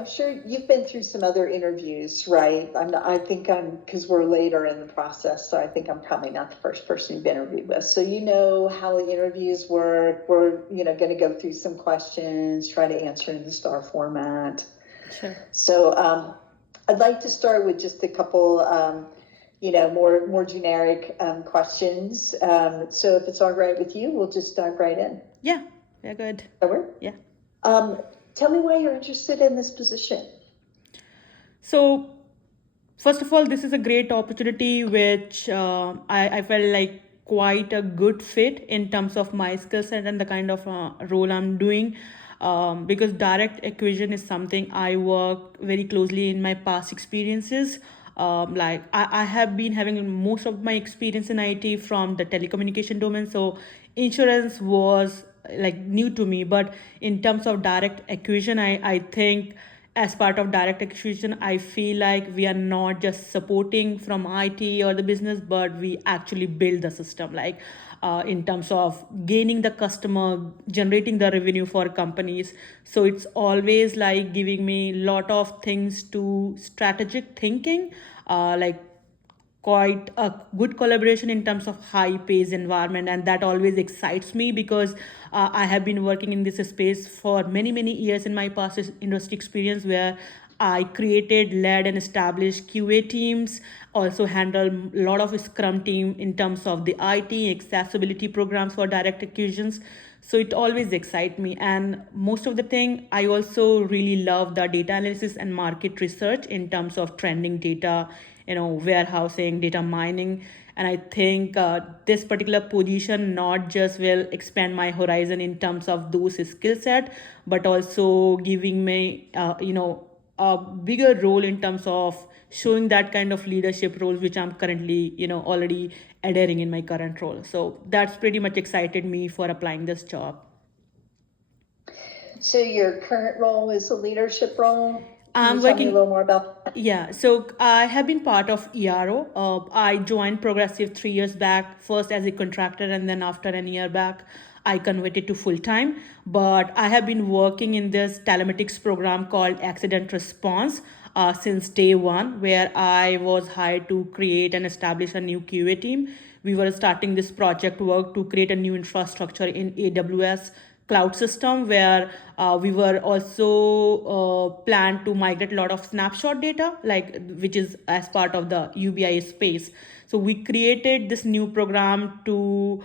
I'm sure you've been through some other interviews, right? Because we're later in the process, so I think I'm probably not the first person you've interviewed with. So you know how the interviews work. We're, going to go through some questions, try to answer in the STAR format. Sure. So I'd like to start with just a couple, more generic questions. So if it's all right with you, we'll just dive right in. Yeah, good. Over? Yeah. Tell me why you're interested in this position. So, first of all, this is a great opportunity, which I felt like quite a good fit in terms of my skill set and the kind of role I'm doing. Because direct acquisition is something I work very closely in my past experiences. Like I have been having most of my experience in IT from the telecommunication domain. So insurance was like new to me, but in terms of direct acquisition, I think as part of direct acquisition, I feel like we are not just supporting from IT or the business, but we actually build the system, like in terms of gaining the customer, generating the revenue for companies. So it's always like giving me a lot of things to strategic thinking, like quite a good collaboration in terms of high paced environment, and that always excites me because I have been working in this space for many years in my past industry experience, where I created, led, and established QA teams, also handled a lot of Scrum team in terms of the IT accessibility programs for direct acquisitions. So it always excites me. And most of the thing, I also really love the data analysis and market research in terms of trending data, warehousing, data mining. And I think this particular position not just will expand my horizon in terms of those skill set, but also giving me, a bigger role in terms of showing that kind of leadership roles, which I'm currently, already adhering in my current role. So that's pretty much excited me for applying this job. So your current role is a leadership role? I'm Can you tell me working a little more about that? Yeah, so I have been part of ERO. I joined Progressive 3 years back, first as a contractor, and then after a year back, I converted to full time. But I have been working in this telematics program called Accident Response since day one, where I was hired to create and establish a new QA team. We were starting this project work to create a new infrastructure in AWS cloud system, where we were also planned to migrate a lot of snapshot data, like which is as part of the UBI space. So we created this new program to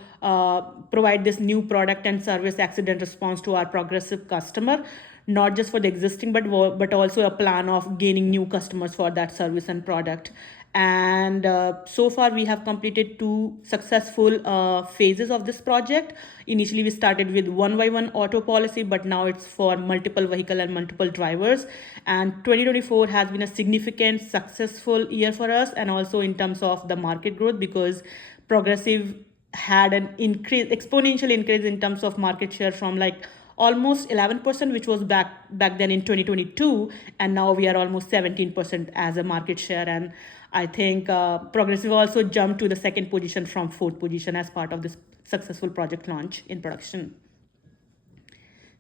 provide this new product and service accident response to our Progressive customer, not just for the existing, but also a plan of gaining new customers for that service and product. And so far we have completed 2 successful phases of this project. Initially we started with 1 by 1 auto policy, but now it's for multiple vehicle and multiple drivers. And 2024 has been a significant successful year for us, and also in terms of the market growth, because Progressive had an exponential increase in terms of market share from like almost 11%, which was back then in 2022, and now we are almost 17% as a market share. And I think Progressive also jumped to the second position from fourth position as part of this successful project launch in production.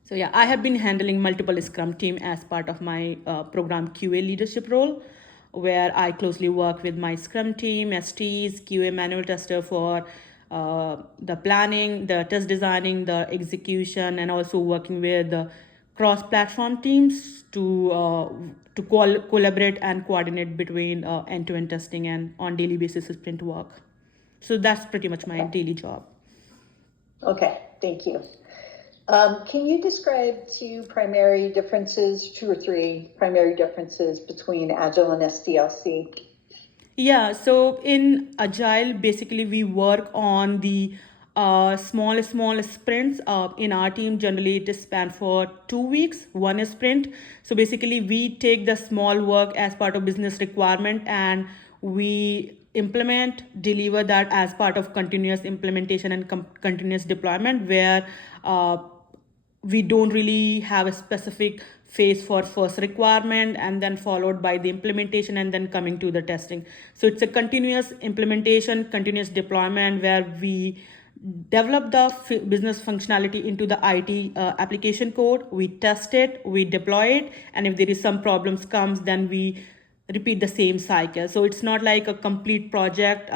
So yeah, I have been handling multiple Scrum team as part of my program QA leadership role, where I closely work with my Scrum team, STs, QA manual tester for the planning, the test designing, the execution, and also working with the cross-platform teams to collaborate and coordinate between end-to-end testing and on daily basis sprint work. So that's pretty much my daily job. Okay, thank you. Can you describe 2 primary differences, 2 or 3 primary differences between Agile and SDLC? Yeah, so in Agile, basically we work on the small sprints. In our team, generally it is spanned for 2 weeks, one is sprint. So basically we take the small work as part of business requirement, and we implement, deliver that as part of continuous implementation and continuous deployment, where we don't really have a specific phase for first requirement and then followed by the implementation and then coming to the testing. So it's a continuous implementation, continuous deployment, where we develop the business functionality into the IT application code. We test it, we deploy it, and if there is some problems comes, then we repeat the same cycle. So it's not like a complete project,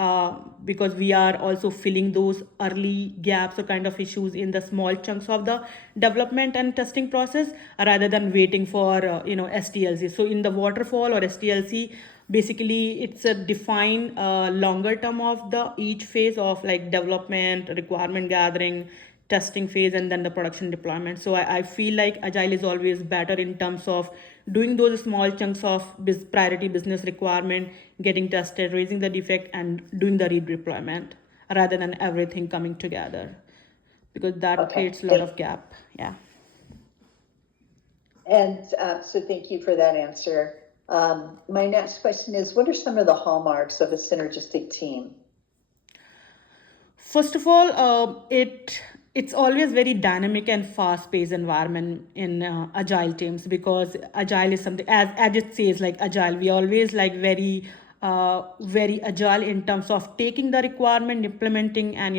because we are also filling those early gaps or kind of issues in the small chunks of the development and testing process, rather than waiting for SDLC. So in the waterfall or SDLC, basically it's a defined longer term of the each phase of like development, requirement gathering, testing phase, and then the production deployment. So I feel like agile is always better in terms of doing those small chunks of priority business requirement, getting tested, raising the defect, and doing the redeployment, rather than everything coming together, because that creates a lot of gap. Yeah. And so thank you for that answer. My next question is, what are some of the hallmarks of a synergistic team? First of all, it's always very dynamic and fast-paced environment in agile teams, because agile is something, as it says, like agile. We always like very agile in terms of taking the requirement, implementing, and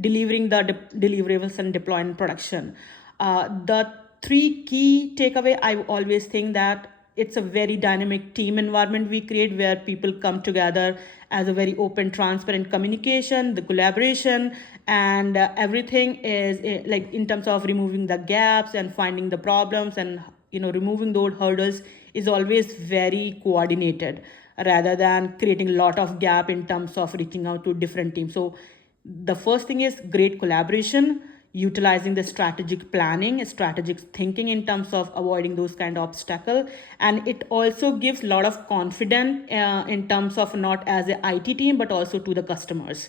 delivering the deliverables and deploying in production. The three key takeaway, I always think that it's a very dynamic team environment we create, where people come together as a very open, transparent communication, the collaboration, and everything is like in terms of removing the gaps and finding the problems, and removing those hurdles is always very coordinated, rather than creating a lot of gap in terms of reaching out to different teams. So the first thing is great collaboration, utilizing the strategic planning, strategic thinking in terms of avoiding those kind of obstacle. And it also gives a lot of confidence in terms of not as a IT team, but also to the customers.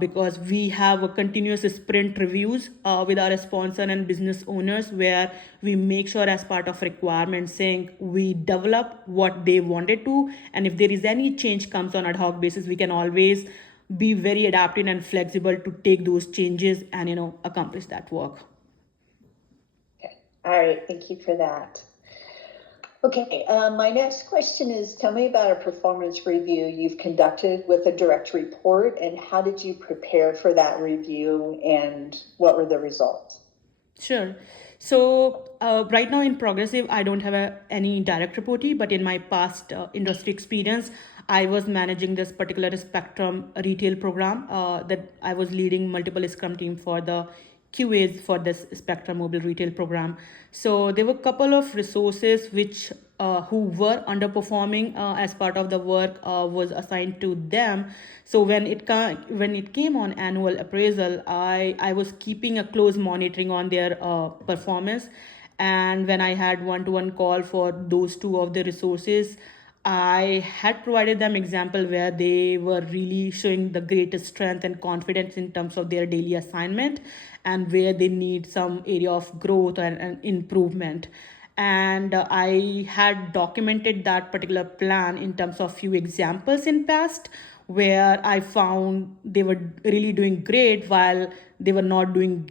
Because we have a continuous sprint reviews with our sponsor and business owners, where we make sure as part of requirement sync, we develop what they wanted to. And if there is any change comes on ad hoc basis, we can always be very adaptive and flexible to take those changes and accomplish that work. Okay. All right. Thank you for that. Okay. My next question is, tell me about a performance review you've conducted with a direct report, and how did you prepare for that review, and what were the results? Sure. So right now in Progressive, I don't have any direct reportee, but in my past industry experience, I was managing this particular Spectrum retail program that I was leading multiple Scrum team for the QAs for this Spectrum mobile retail program. So there were a couple of resources which who were underperforming as part of the work was assigned to them. So when it came on annual appraisal, I was keeping a close monitoring on their performance. And when I had one-to-one call for those two of the resources, I had provided them example where they were really showing the greatest strength and confidence in terms of their daily assignment, and where they need some area of growth and improvement. And I had documented that particular plan in terms of few examples in past, where I found they were really doing great while they were not doing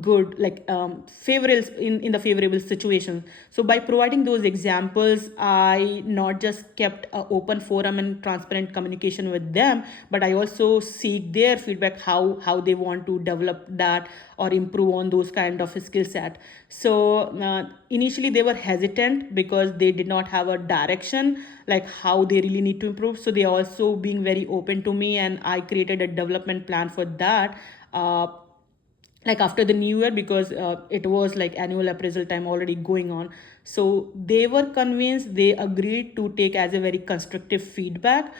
good, like favorable in the favorable situation. So by providing those examples, I not just kept an open forum and transparent communication with them, but I also seek their feedback, how they want to develop that or improve on those kind of skill set. So initially they were hesitant because they did not have a direction, like how they really need to improve. So they also being very open to me, and I created a development plan for that. Like after the new year, because it was like annual appraisal time already going on. So they were convinced, they agreed to take as a very constructive feedback.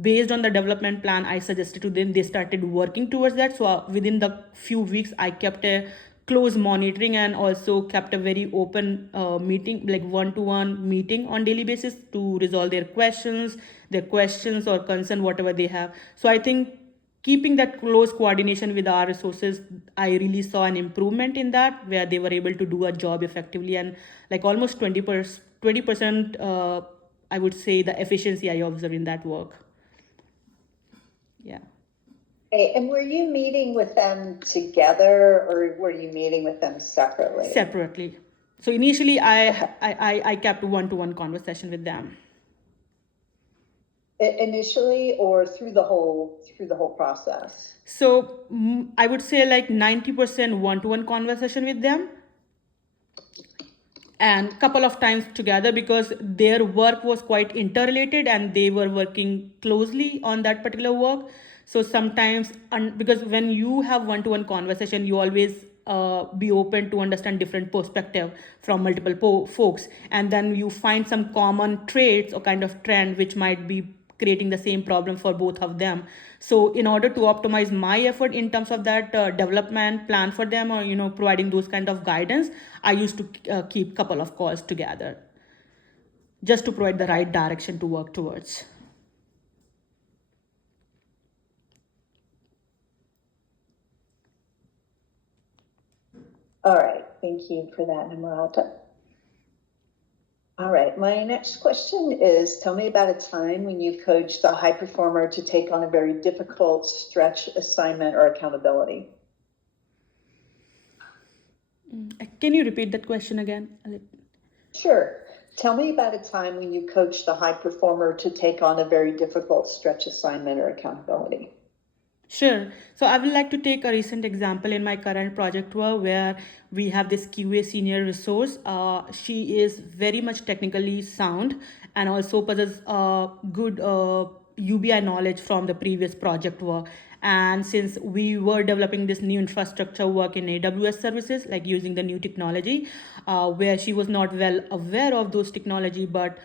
Based on the development plan I suggested to them, they started working towards that. So within the few weeks, I kept a close monitoring and also kept a very open meeting, like one-to-one meeting on daily basis to resolve their questions or concern, whatever they have. So I think keeping that close coordination with our resources, I really saw an improvement in that, where they were able to do a job effectively, and like almost 20%, I would say, the efficiency I observed in that work. Yeah. Okay, and were you meeting with them together, or were you meeting with them separately? Separately. So initially I kept one-to-one conversation with them. Initially or through the whole process? So I would say like 90% one-to-one conversation with them, and couple of times together because their work was quite interrelated and they were working closely on that particular work. So sometimes because when you have one-to-one conversation, you always be open to understand different perspective from multiple folks, and then you find some common traits or kind of trend which might be creating the same problem for both of them. So in order to optimize my effort in terms of that development plan for them, or providing those kind of guidance, I used to keep couple of calls together just to provide the right direction to work towards. All right, thank you for that, Namrata. All right, my next question is, tell me about a time when you've coached a high performer to take on a very difficult stretch assignment or accountability. Can you repeat that question again? Sure. Tell me about a time when you coached a high performer to take on a very difficult stretch assignment or accountability. Sure. So I would like to take a recent example in my current project work where we have this QA senior resource. She is very much technically sound and also possesses good UBI knowledge from the previous project work. And since we were developing this new infrastructure work in AWS services, like using the new technology, where she was not well aware of those technology, but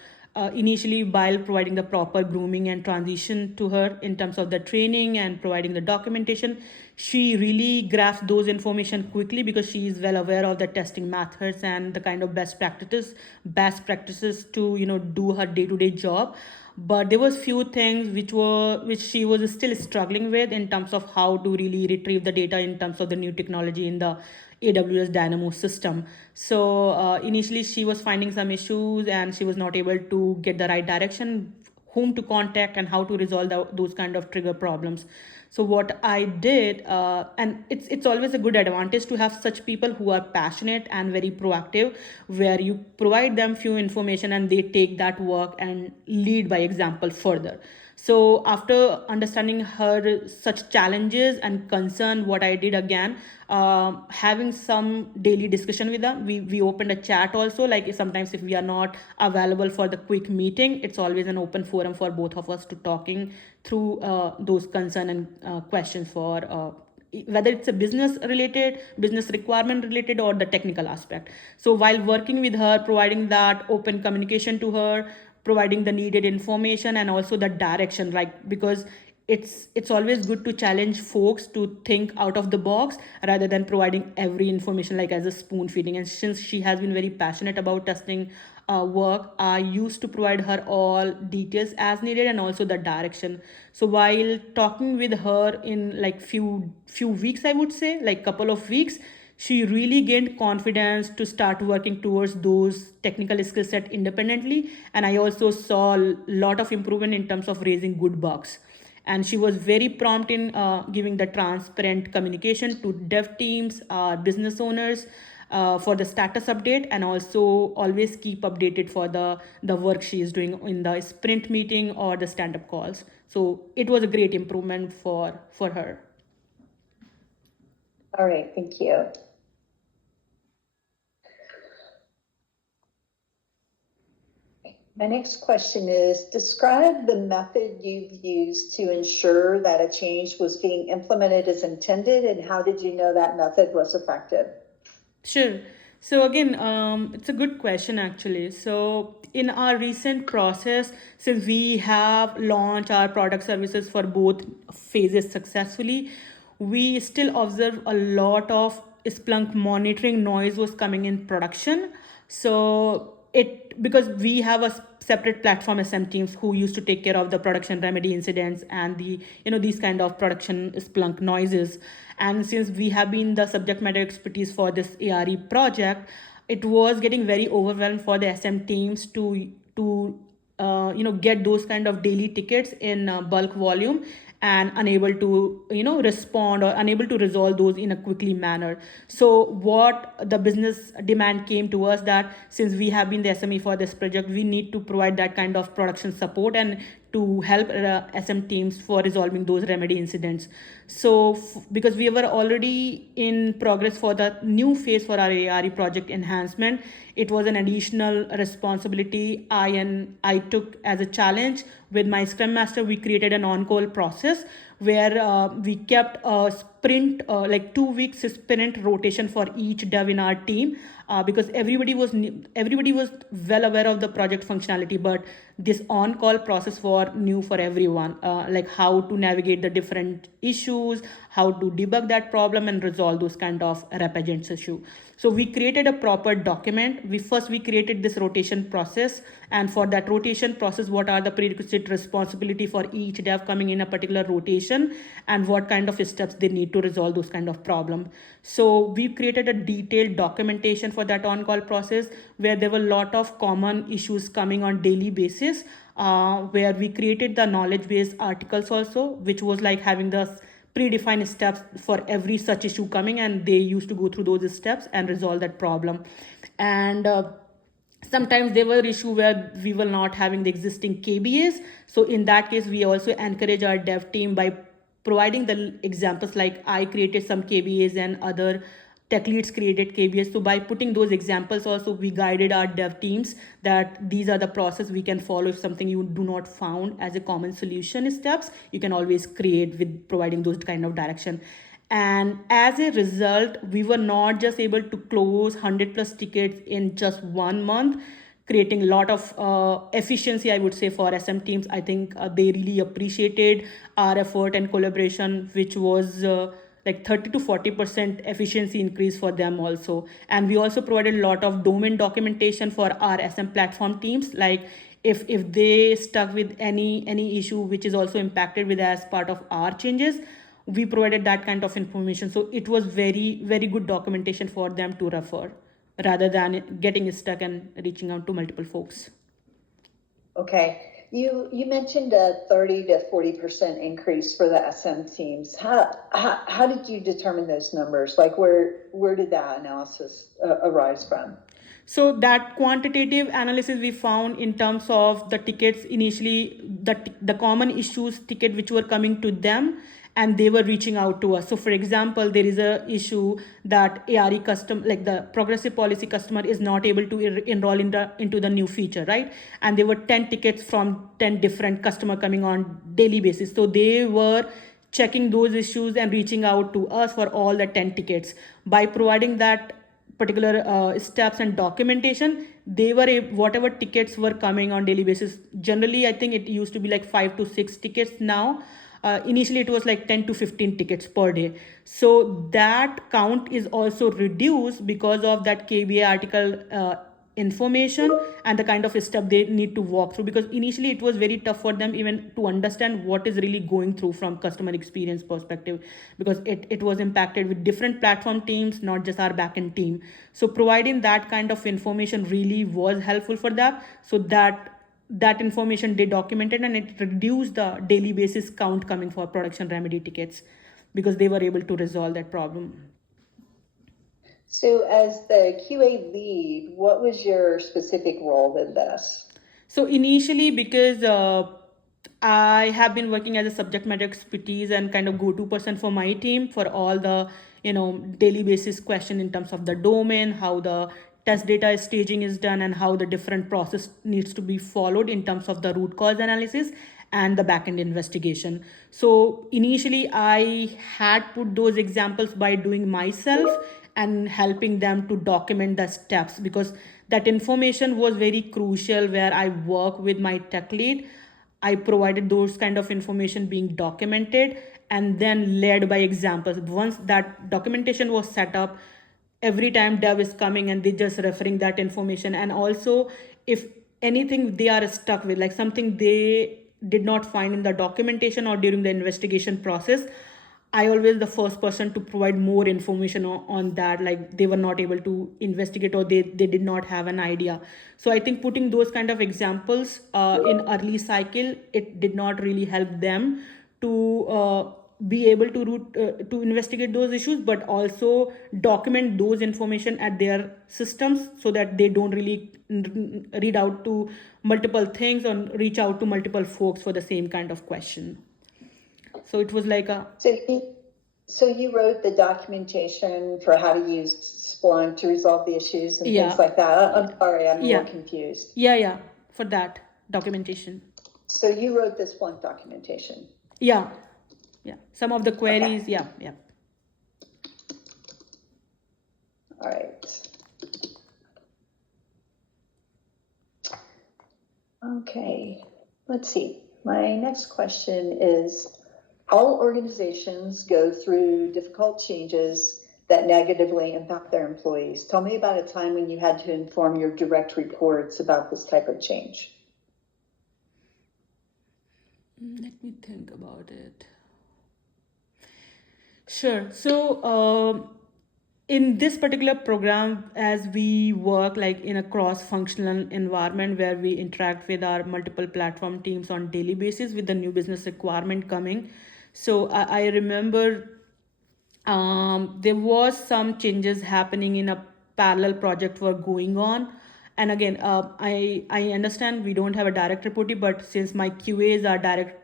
initially while providing the proper grooming and transition to her in terms of the training and providing the documentation, she really grasps those information quickly because she is well aware of the testing methods and the kind of best practices to do her day-to-day job. But there was few things which she was still struggling with in terms of how to really retrieve the data in terms of the new technology in the AWS Dynamo system. So initially she was finding some issues and she was not able to get the right direction, whom to contact and how to resolve those kind of trigger problems. So what I did, and it's always a good advantage to have such people who are passionate and very proactive, where you provide them few information and they take that work and lead by example further. So after understanding her such challenges and concern, what I did again, having some daily discussion with them, we opened a chat also. Like sometimes if we are not available for the quick meeting, it's always an open forum for both of us to talking through those concern and questions for whether it's a business requirement related or the technical aspect. So while working with her, providing that open communication to her, providing the needed information and also the direction, like because it's always good to challenge folks to think out of the box rather than providing every information like as a spoon feeding. And since she has been very passionate about testing work, I used to provide her all details as needed and also the direction. So while talking with her in like few weeks, I would say like couple of weeks, she really gained confidence to start working towards those technical skill set independently. And I also saw a lot of improvement in terms of raising good bugs. And she was very prompt in giving the transparent communication to dev teams, business owners, for the status update, and also always keep updated for the work she is doing in the sprint meeting or the stand-up calls. So it was a great improvement for her. All right, thank you. My next question is, describe the method you've used to ensure that a change was being implemented as intended, and how did you know that method was effective? Sure. So again, it's a good question actually. So in our recent process, since we have launched our product services for both phases successfully, we still observe a lot of Splunk monitoring noise was coming in production. So it, because we have a separate platform SM teams who used to take care of the production remedy incidents and the these kind of production Splunk noises. And since we have been the subject matter expertise for this ARE project, it was getting very overwhelmed for the SM teams to get those kind of daily tickets in bulk volume and unable to respond or unable to resolve those in a quickly manner. So what the business demand came to us, that since we have been the SME for this project, we need to provide that kind of production support and to help SM teams for resolving those remedy incidents. So because we were already in progress for the new phase for our ARE project enhancement, it was an additional responsibility I took as a challenge. With my Scrum Master, we created an on-call process where we kept a sprint, like 2 weeks sprint rotation for each dev in our team, because everybody was well aware of the project functionality, but this on-call process was new for everyone, like how to navigate the different issues, how to debug that problem and resolve those kind of rep agents issue. So we created a proper document. We created this rotation process, and for that rotation process, what are the prerequisite responsibility for each dev coming in a particular rotation, and what kind of steps they need to resolve those kind of problem. So we created a detailed documentation for that on-call process, where there were a lot of common issues coming on daily basis, where we created the knowledge base articles also, which was like having the predefined steps for every such issue coming, and they used to go through those steps and resolve that problem. And sometimes there were issues where we were not having the existing KBAs. So in that case, we also encourage our dev team by providing the examples, like I created some KBAs and other tech leads created KBAs. So by putting those examples also, we guided our dev teams that these are the process we can follow. If something you do not found as a common solution steps, you can always create with providing those kind of direction. And as a result, we were not just able to close 100 plus tickets in just 1 month, creating a lot of efficiency, I would say, for SM teams. I think they really appreciated our effort and collaboration, which was like 30 to 40% efficiency increase for them also. And we also provided a lot of domain documentation for our SM platform teams, like if they stuck with any issue which is also impacted with as part of our changes, we provided that kind of information. So it was very, very good documentation for them to refer, rather than getting stuck and reaching out to multiple folks. Okay. You mentioned a 30 to 40% increase for the SM teams. How did you determine those numbers? Like where did that analysis arise from? So that quantitative analysis we found in terms of the tickets initially, the common issues ticket which were coming to them, and they were reaching out to us. So for example, there is a issue that ARE custom, like the progressive policy customer is not able to enroll into the new feature, right? And there were 10 tickets from 10 different customer coming on daily basis. So they were checking those issues and reaching out to us for all the 10 tickets. By providing that particular steps and documentation, they were whatever tickets were coming on daily basis. Generally, I think it used to be like 5 to 6 tickets now. Initially it was like 10 to 15 tickets per day. So that count is also reduced because of that KBA article information and the kind of step they need to walk through, because initially it was very tough for them even to understand what is really going through from customer experience perspective, because it was impacted with different platform teams, not just our backend team. So providing that kind of information really was helpful for them, so that information they documented, and it reduced the daily basis count coming for production remedy tickets, because they were able to resolve that problem. So as the QA lead, what was your specific role in this? So initially, because I have been working as a subject matter expertise and kind of go-to person for my team for all the daily basis question in terms of the domain, how the test data staging is done, and how the different process needs to be followed in terms of the root cause analysis and the backend investigation. So initially I had put those examples by doing myself and helping them to document the steps, because that information was very crucial. Where I work with my tech lead, I provided those kind of information being documented and then led by examples. Once that documentation was set up, every time dev is coming and they just referring that information. And also if anything they are stuck with, like something they did not find in the documentation or during the investigation process, I always the first person to provide more information on that, like they were not able to investigate or they did not have an idea. So I think putting those kind of examples in early cycle, it did not really help them to be able to investigate those issues, but also document those information at their systems so that they don't really read out to multiple things or reach out to multiple folks for the same kind of question. So it was like a So you wrote the documentation for how to use Splunk to resolve the issues and things like that. I'm sorry, I'm a little confused. Yeah, for that documentation. So you wrote the Splunk documentation. Yeah. Some of the queries, okay. Yeah. All right. Okay, let's see. My next question is, all organizations go through difficult changes that negatively impact their employees. Tell me about a time when you had to inform your direct reports about this type of change. Let me think about it. Sure. So in this particular program, as we work like in a cross-functional environment where we interact with our multiple platform teams on daily basis with the new business requirement coming. So I remember there was some changes happening in a parallel project were going on. And again, I understand we don't have a direct reportee, but since my QAs are direct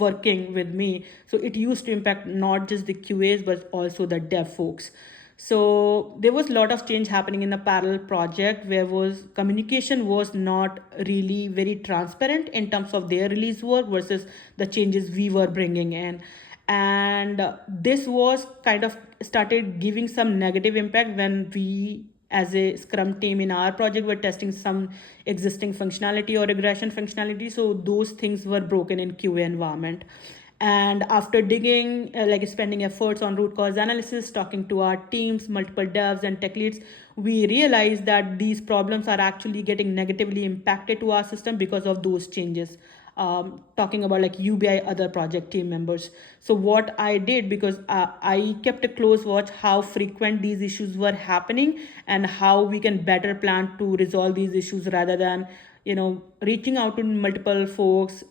working with me, so it used to impact not just the QAs but also the dev folks. So there was a lot of change happening in the parallel project where communication was not really very transparent in terms of their release work versus the changes we were bringing in. And this was kind of started giving some negative impact when we as a scrum team in our project were testing some existing functionality or regression functionality. So those things were broken in QA environment. And after digging, like spending efforts on root cause analysis, talking to our teams, multiple devs and tech leads, we realized that these problems are actually getting negatively impacted to our system because of those changes. Talking about like UBI other project team members. So what I did, because I kept a close watch how frequent these issues were happening and how we can better plan to resolve these issues rather than reaching out to multiple folks,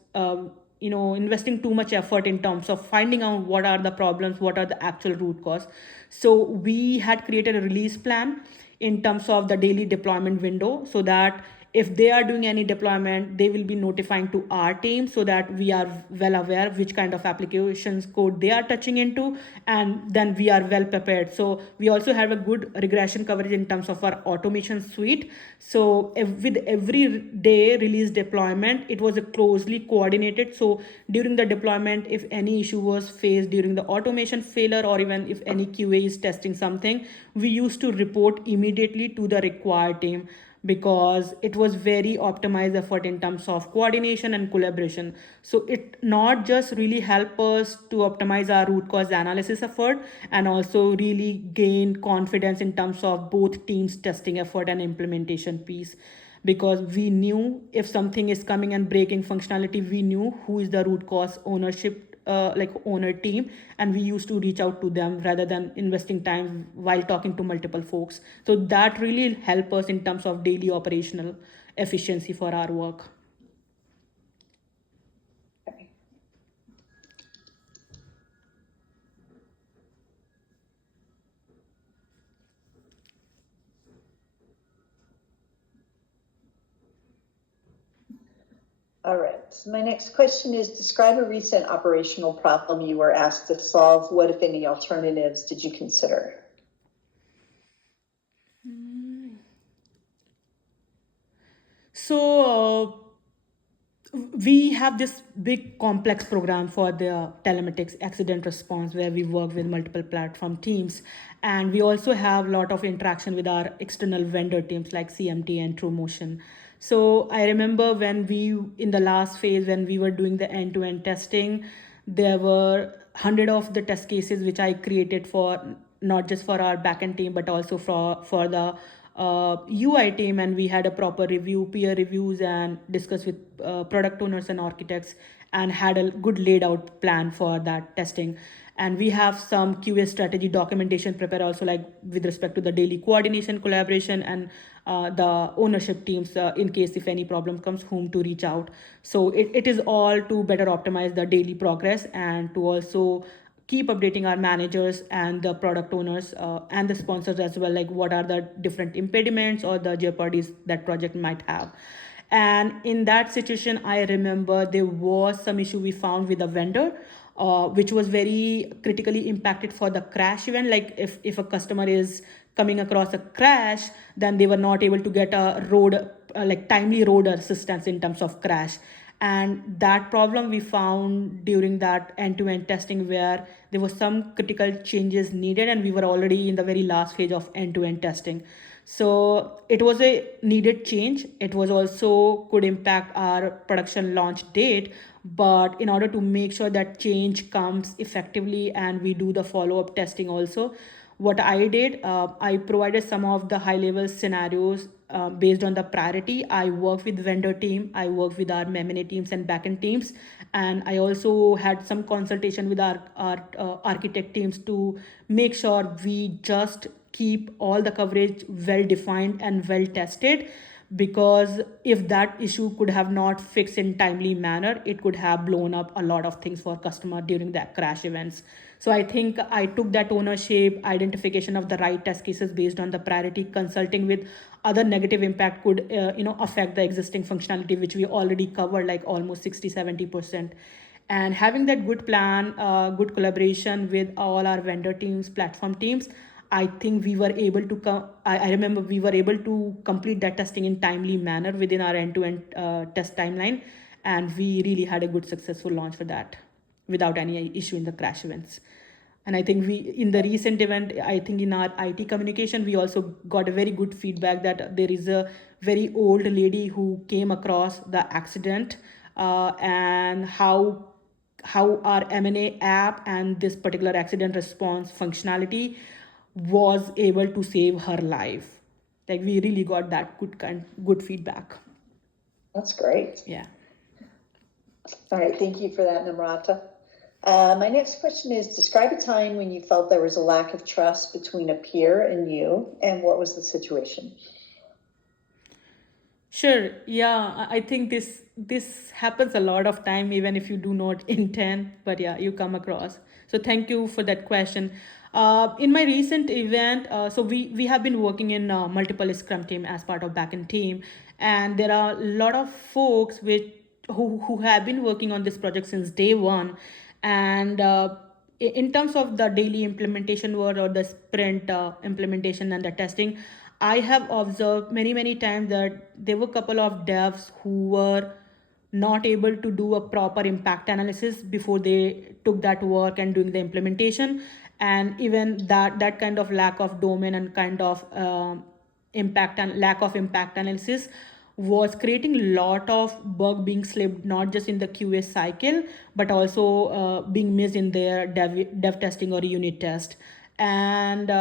investing too much effort in terms of finding out what are the problems, what are the actual root cause. So we had created a release plan in terms of the daily deployment window so that if they are doing any deployment, they will be notifying to our team so that we are well aware which kind of applications code they are touching into, and then we are well prepared. So we also have a good regression coverage in terms of our automation suite. So with every day release deployment, it was a closely coordinated. So during the deployment, if any issue was faced during the automation failure, or even if any QA is testing something, we used to report immediately to the required team, because it was very optimized effort in terms of coordination and collaboration. So it not just really help us to optimize our root cause analysis effort, and also really gain confidence in terms of both teams testing effort and implementation piece, because we knew if something is coming and breaking functionality, we knew who is the root cause ownership owner team, and we used to reach out to them rather than investing time while talking to multiple folks. So that really helped us in terms of daily operational efficiency for our work. Okay. All right. My next question is, describe a recent operational problem you were asked to solve. What, if any, alternatives did you consider? So we have this big complex program for the telematics accident response where we work with multiple platform teams, and we also have a lot of interaction with our external vendor teams like CMT and TrueMotion. So I remember when in the last phase, when we were doing the end-to-end testing, there were 100 of the test cases which I created for not just for our backend team but also for the UI team, and we had a proper review, peer reviews, and discuss with product owners and architects, and had a good laid out plan for that testing. And we have some QA strategy documentation prepared also, like with respect to the daily coordination, collaboration, and the ownership teams, in case if any problem comes, whom to reach out. So it is all to better optimize the daily progress, and to also keep updating our managers and the product owners, and the sponsors as well, like what are the different impediments or the jeopardies that project might have. And in that situation, I remember there was some issue we found with a vendor, which was very critically impacted for the crash event. Like if a customer is coming across a crash, then they were not able to get a road, like timely road assistance in terms of crash. And that problem we found during that end-to-end testing, where there was some critical changes needed, and we were already in the very last phase of end-to-end testing. So it was a needed change. It was also could impact our production launch date. But in order to make sure that change comes effectively and we do the follow-up testing also, what I did, I provided some of the high-level scenarios based on the priority. I work with vendor team, I work with our memory teams and backend teams, and I also had some consultation with our architect teams to make sure we just keep all the coverage well defined and well tested. Because if that issue could have not fixed in timely manner, it could have blown up a lot of things for customer during that crash events. So I think I took that ownership, identification of the right test cases based on the priority, consulting with other negative impact could affect the existing functionality, which we already covered like almost 60-70%. And having that good plan, good collaboration with all our vendor teams, platform teams, I think we were able to I remember we were able to complete that testing in timely manner within our end-to-end test timeline, and we really had a good successful launch for that without any issue in the crash events. And I think we in the recent event, I think in our IT communication, we also got a very good feedback that there is a very old lady who came across the accident, and how our M&A app and this particular accident response functionality was able to save her life. Like we really got that good feedback. That's great. Yeah. All right, thank you for that, Namrata. My next question is, describe a time when you felt there was a lack of trust between a peer and you, and what was the situation? Sure. Yeah, I think this happens a lot of time, even if you do not intend. But yeah, you come across. So thank you for that question. In my recent event, so we have been working in multiple Scrum team as part of backend team, and there are a lot of folks who have been working on this project since day one. And in terms of the daily implementation work or the sprint implementation and the testing, I have observed many times that there were a couple of devs who were not able to do a proper impact analysis before they took that work and doing the implementation. And even that kind of lack of domain and kind of impact and lack of impact analysis was creating a lot of bug being slipped, not just in the QA cycle, but also being missed in their dev testing or unit test. And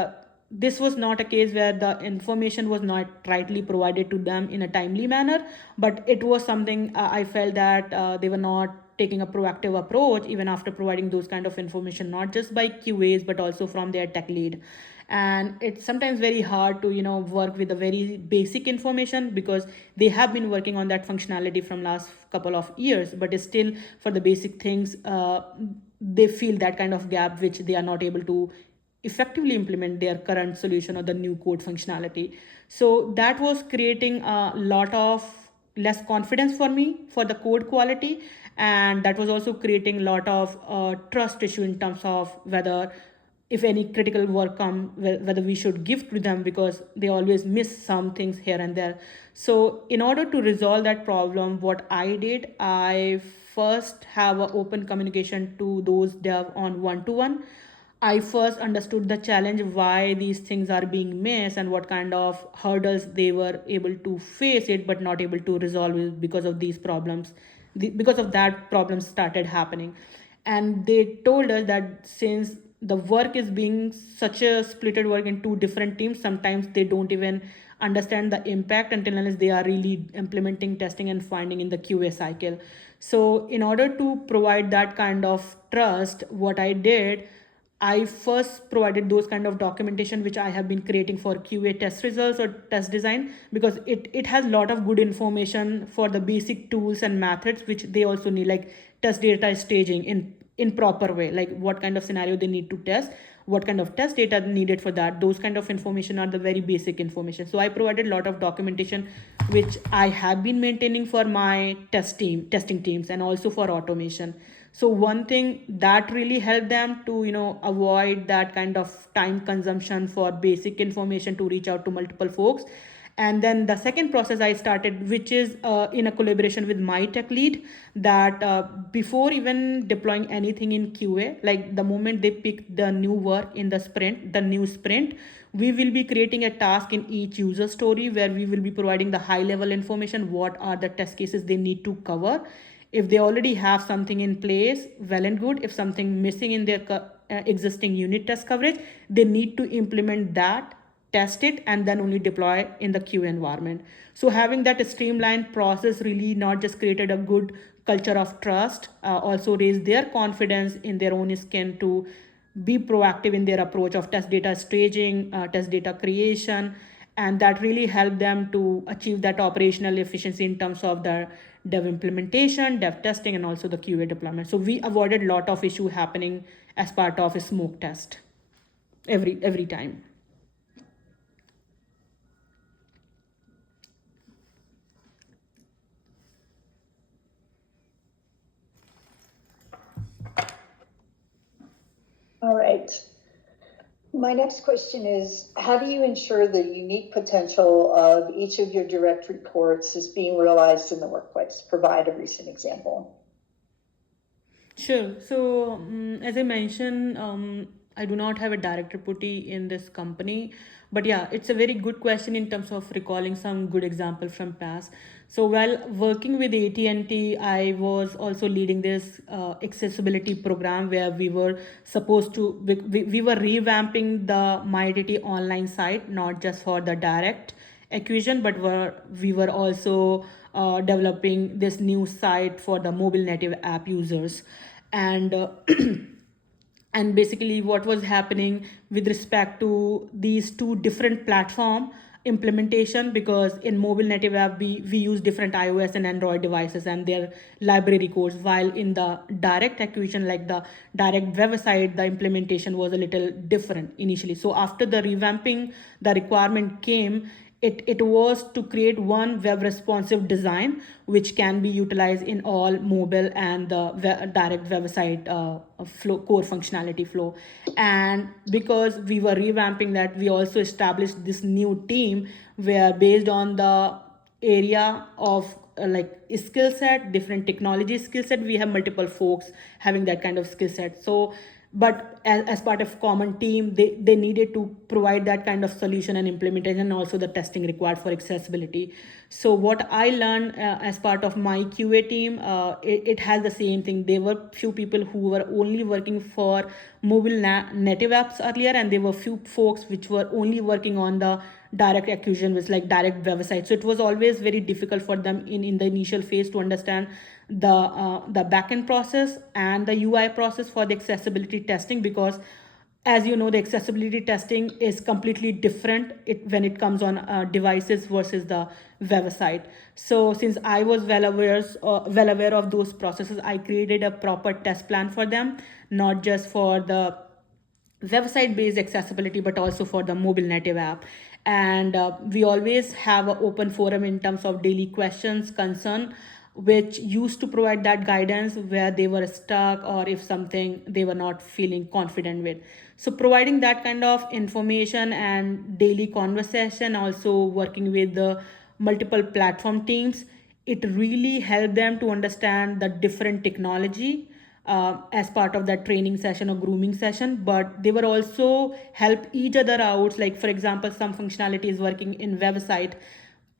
this was not a case where the information was not rightly provided to them in a timely manner, but it was something I felt that they were not taking a proactive approach even after providing those kind of information, not just by QAs but also from their tech lead. And it's sometimes very hard to work with the very basic information, because they have been working on that functionality from last couple of years, but it's still for the basic things, they feel that kind of gap which they are not able to effectively implement their current solution or the new code functionality. So that was creating a lot of less confidence for me for the code quality, and that was also creating a lot of trust issue in terms of whether if any critical work come, whether we should give to them, because they always miss some things here and there. So in order to resolve that problem, what I did, I first have an open communication to those dev on one-to-one. I first understood the challenge, why these things are being missed and what kind of hurdles they were able to face it but not able to resolve it because of these problems. Because of that, problems started happening. And they told us that since the work is being such a splitted work in two different teams, sometimes they don't even understand the impact until unless they are really implementing, testing and finding in the QA cycle. So in order to provide that kind of trust, what I did, I first provided those kind of documentation which I have been creating for QA test results or test design, because it has a lot of good information for the basic tools and methods which they also need, like test data staging in proper way, like what kind of scenario they need to test, what kind of test data needed for that. Those kind of information are the very basic information. So I provided a lot of documentation which I have been maintaining for my testing teams, and also for automation. So one thing that really helped them to avoid that kind of time consumption for basic information to reach out to multiple folks. And then the second process I started, which is in a collaboration with my tech lead, that before even deploying anything in QA, like the moment they pick the new work in the new sprint, we will be creating a task in each user story where we will be providing the high level information, what are the test cases they need to cover. If they already have something in place, well and good. If something missing in their existing unit test coverage, they need to implement that, test it, and then only deploy in the QA environment. So having that streamlined process really not just created a good culture of trust, also raised their confidence in their own skin to be proactive in their approach of test data staging, test data creation, and that really helped them to achieve that operational efficiency in terms of the dev implementation, dev testing, and also the QA deployment. So we avoided a lot of issue happening as part of a smoke test every time. All right. My next question is, how do you ensure the unique potential of each of your direct reports is being realized in the workplace? Provide a recent example. Sure. So, as I mentioned, I do not have a direct reportee in this company, but yeah, it's a very good question in terms of recalling some good example from past. So, while working with AT&T, I was also leading this accessibility program where we were supposed to we were revamping the MyAT online site, not just for the direct acquisition, but we were also developing this new site for the mobile native app users. And and basically what was happening with respect to these two different platform implementation, because in mobile native app we use different iOS and Android devices and their library codes, while in the direct acquisition, like the direct website, the implementation was a little different initially. So after the revamping, the requirement came, it was to create one web responsive design which can be utilized in all mobile and the direct website flow, core functionality flow. And because we were revamping that, we also established this new team where, based on the area of like skill set, different technology skill set, we have multiple folks having that kind of skill set. So but as part of common team, they needed to provide that kind of solution and implementation, and also the testing required for accessibility. So what I learned as part of my QA team, it has the same thing. There were few people who were only working for mobile native apps earlier, and there were few folks which were only working on the direct acquisition with like direct website. So it was always very difficult for them in the initial phase to understand the backend process and the UI process for the accessibility testing, because as you know, the accessibility testing is completely different when it comes on devices versus the website. So since I was well aware of those processes, I created a proper test plan for them, not just for the website based accessibility but also for the mobile native app. And we always have an open forum in terms of daily questions, concern, which used to provide that guidance where they were stuck or if something they were not feeling confident with. So providing that kind of information and daily conversation, also working with the multiple platform teams, it really helped them to understand the different technology as part of that training session or grooming session. But they were also help each other out, like for example, some functionality is working in website,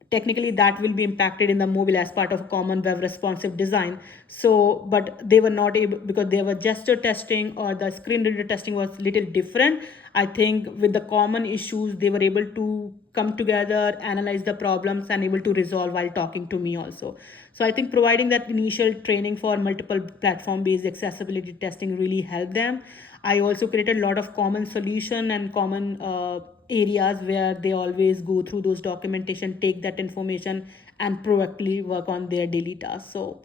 technically that will be impacted in the mobile as part of common web responsive design. So but they were not able, because they were gesture testing or the screen reader testing was little different. I think with the common issues they were able to come together, analyze the problems, and able to resolve while talking to me also. So I think providing that initial training for multiple platform based accessibility testing really helped them. I also created a lot of common solution and common areas where they always go through those documentation, take that information, and proactively work on their daily tasks. So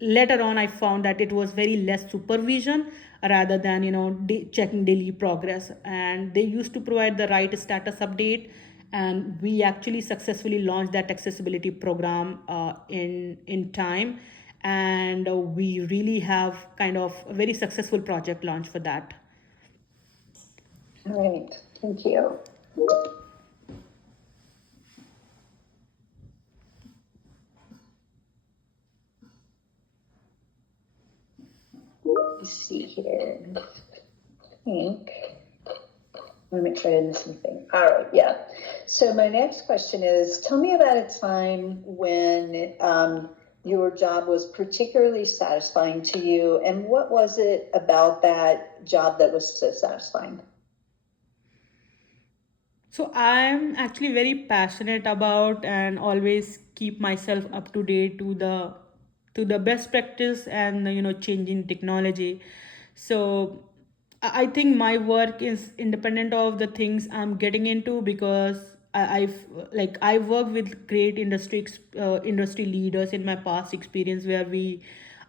later on I found that it was very less supervision rather than checking daily progress, and they used to provide the right status update, and we actually successfully launched that accessibility program in time, and we really have kind of a very successful project launch for that. All right, thank you. Let's see here. I think. I want to make sure I didn't miss anything. All right, yeah. So my next question is, tell me about a time when your job was particularly satisfying to you, and what was it about that job that was so satisfying? So I'm actually very passionate about and always keep myself up to date to the best practice and changing technology. So I think my work is independent of the things I'm getting into, because I work with great industry leaders in my past experience, where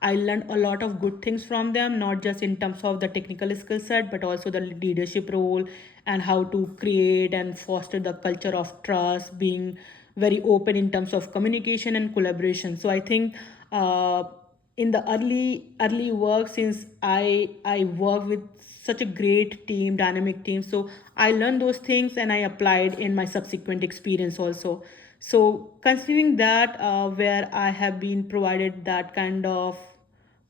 I learned a lot of good things from them, not just in terms of the technical skill set, but also the leadership role and how to create and foster the culture of trust, being very open in terms of communication and collaboration. So I think in the early work, since I work with such a great team, dynamic team, so I learned those things and I applied in my subsequent experience also. So considering that, where I have been provided that kind of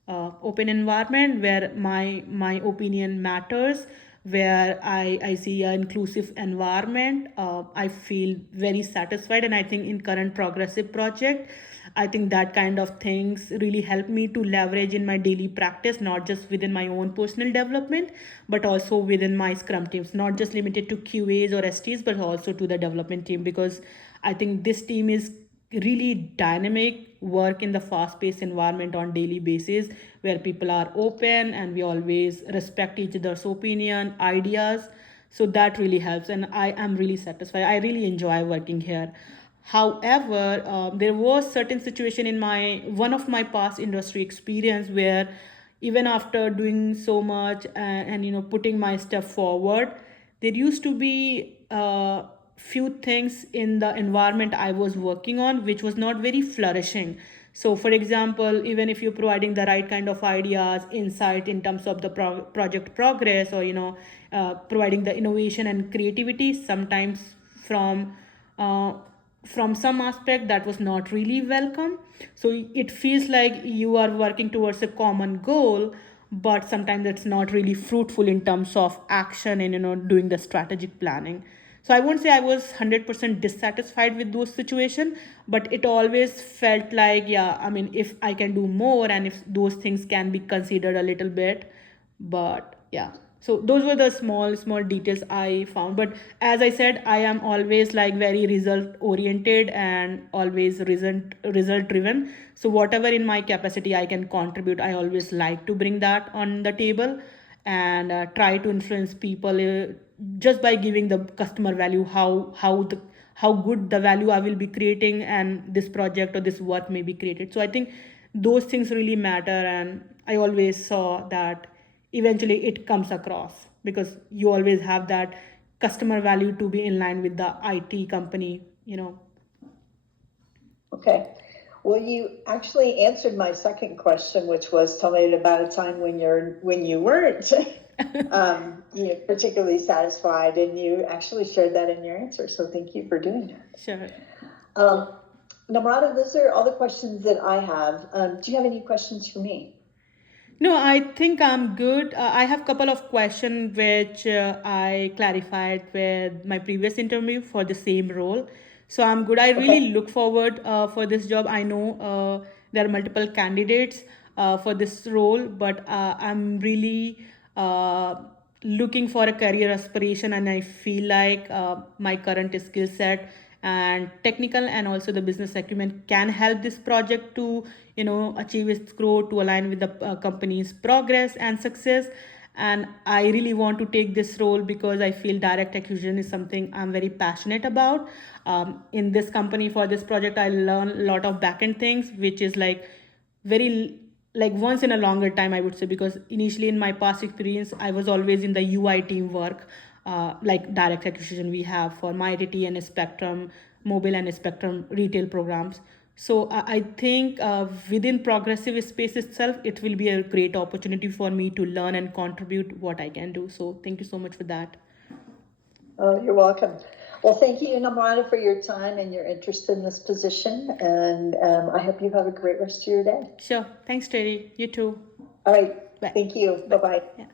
open environment where my opinion matters, where I see an inclusive environment, I feel very satisfied. And I think in current progressive project, I think that kind of things really help me to leverage in my daily practice, not just within my own personal development, but also within my scrum teams, not just limited to QAs or STs, but also to the development team, because I think this team is really dynamic, work in the fast paced environment on daily basis, where people are open and we always respect each other's opinion ideas. So that really helps, and I am really satisfied. I really enjoy working here. However, there was certain situation in my one of my past industry experience, where even after doing so much and putting my step forward, there used to be few things in the environment I was working on which was not very flourishing. So for example, even if you're providing the right kind of ideas, insight in terms of the project progress, or providing the innovation and creativity, sometimes from uh, from some aspect that was not really welcome. So it feels like you are working towards a common goal, but sometimes it's not really fruitful in terms of action and doing the strategic planning. So I won't say I was 100% dissatisfied with those situation, but it always felt like, yeah, I mean, if I can do more and if those things can be considered a little bit. But yeah, so those were the small details I found. But as I said, I am always like very result oriented and always result driven. So whatever in my capacity I can contribute, I always like to bring that on the table, and try to influence people just by giving the customer value, how good the value I will be creating, and this project or this work may be created. So I think those things really matter, and I always saw that eventually it comes across, because you always have that customer value to be in line with the IT company. Okay. Well, you actually answered my second question, which was, tell me about a time when you weren't particularly satisfied, and you actually shared that in your answer. So thank you for doing that. Sure. Namrata, those are all the questions that I have. Do you have any questions for me? No, I think I'm good. I have a couple of questions which I clarified with my previous interview for the same role. So I'm good. I really look forward for this job. I know there are multiple candidates for this role, but I'm really looking for a career aspiration, and I feel like my current skill set and technical and also the business acumen can help this project to achieve its growth, to align with the company's progress and success. And I really want to take this role because I feel direct acquisition is something I'm very passionate about. In this company for this project, I learn a lot of backend things, which is like very like once in a longer time, I would say, because initially in my past experience I was always in the UI team work, like direct acquisition we have for MyITT and Spectrum mobile and Spectrum retail programs. So I think within progressive space itself, it will be a great opportunity for me to learn and contribute what I can do. So thank you so much for that. Oh, you're welcome. Well, thank you, Namrata, for your time and your interest in this position. And I hope you have a great rest of your day. Sure. Thanks, Terry. You too. All right. Bye. Thank you. Bye-bye. Yeah.